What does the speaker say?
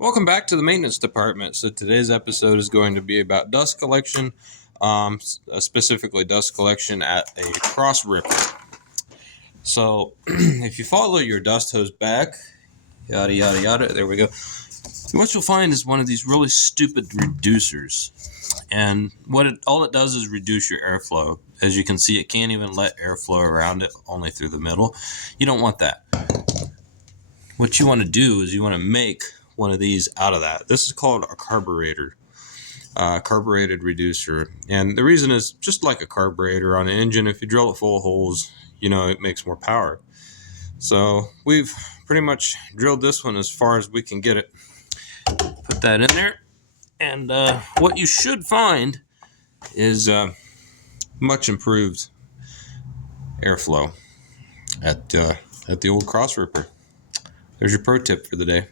Welcome back to the maintenance department. So today's episode is going to be about dust collection, specifically dust collection at a cross ripper. So if you follow your dust hose back, yada yada yada, there we go. What you'll find is one of these really stupid reducers, and all it does is reduce your airflow. As you can see, it can't even let airflow around it, only through the middle. You don't want that. What you want to do is you want to make one of these out of that. This is called a carburetor, carbureted reducer. And the reason is just like a carburetor on an engine. If you drill it full of holes, it makes more power. So we've pretty much drilled this one as far as we can get it. Put that in there. And what you should find is much improved airflow at the old cross ripper. There's your pro tip for the day.